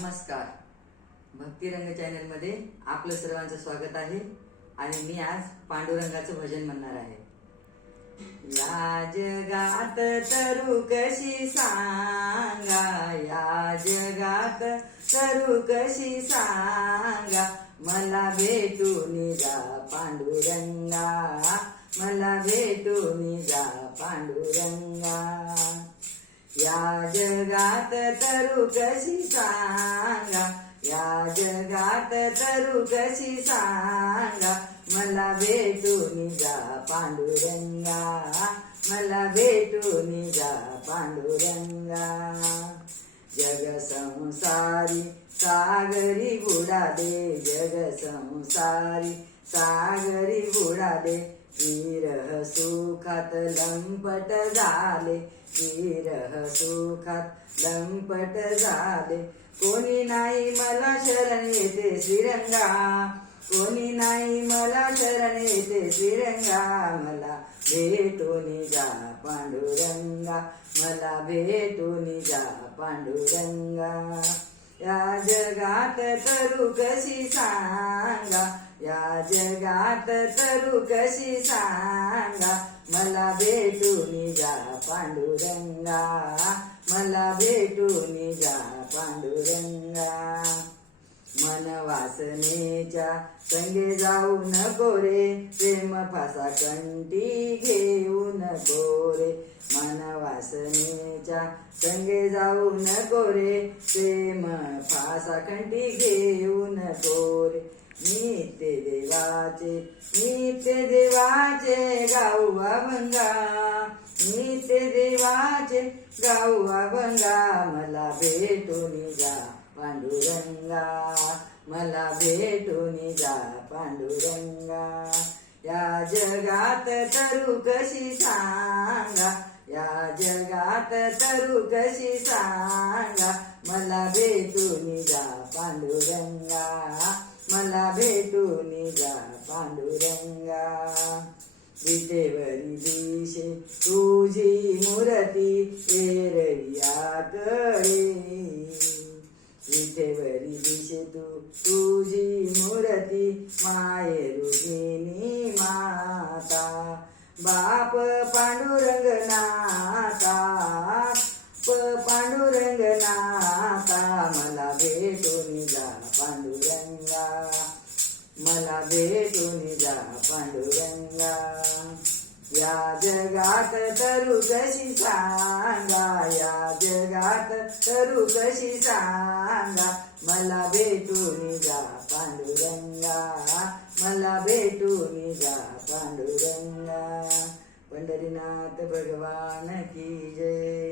नमस्कार. भक्तिरंग चॅनल मध्ये आपलं सर्वांचं स्वागत आहे. आणि मी आज पांडुरंगाचं भजन म्हणणार आहे. या जगात तरू कशी सांगा, या जगात तरू कशी सांगा, मला भेटून जा पांडुरंगा, मला भेटून जा पांडुरंगा. या जगात तरू कशी सांगा, या जगात तरू कशी सांगा, मला भेटून जा पांडुरंगा, मला भेटून जा पांडुरंगा. जग संसारी सागरी बुडाले, जग संसारी सागरी बुडाले, विरह सुखात लंपट झाले, विरह सुखात लंपट झाले. कोणी नाही मला शरण येते श्रीरंगा, कोणी नाही मला शरण येते श्रीरंगा, मला भेटून जा पांडुरंगा, मला भेटून जा पांडुरंगा. या जगात तरू कशी सांगा, या जगात तरू कशी सांगा, मला भेटून जा पांडुरंगा, मला भेटून जा पांडुरंगा. मन वासनेच्या संगे जाऊ नको रे, प्रेम फासा कंठी घेऊ नको रे. मन वासनेच्या संगे जाऊ नको रे, प्रेम फासा कंठी घेऊ नको रे. नित्य देवाचे, नित्य देवाचे गाऊ अभंगा, नित्य देवाचे गाऊ अभंगा, मला भेटून जा पांडुरंगा, मला भेटून जा पांडुरंगा. या जगात तरू कशी सांगा, या जगात तरू कशी सांगा, मला भेटून जा पांडुरंगा, मला भेटून जा पांडुरंगा. विटेवरी दिशे तुझी मूर्ती एरयाकडे, विटेवरी दिशे तुझी मूर्ती मायेरुगिनी माता. बाप पांडुरंग नाथा, पांडुरंग नाथा, मला भेटून जा पांडुरंगा, मला भेटून जा पांडुरंगा. या जगात तरू कशी सांगा, या जगात तरू कशी सांगा, मला भेटून जा पांडुरंगा, मला भेटून जा पांडुरंगा. पंढरीनाथ भगवान की जय.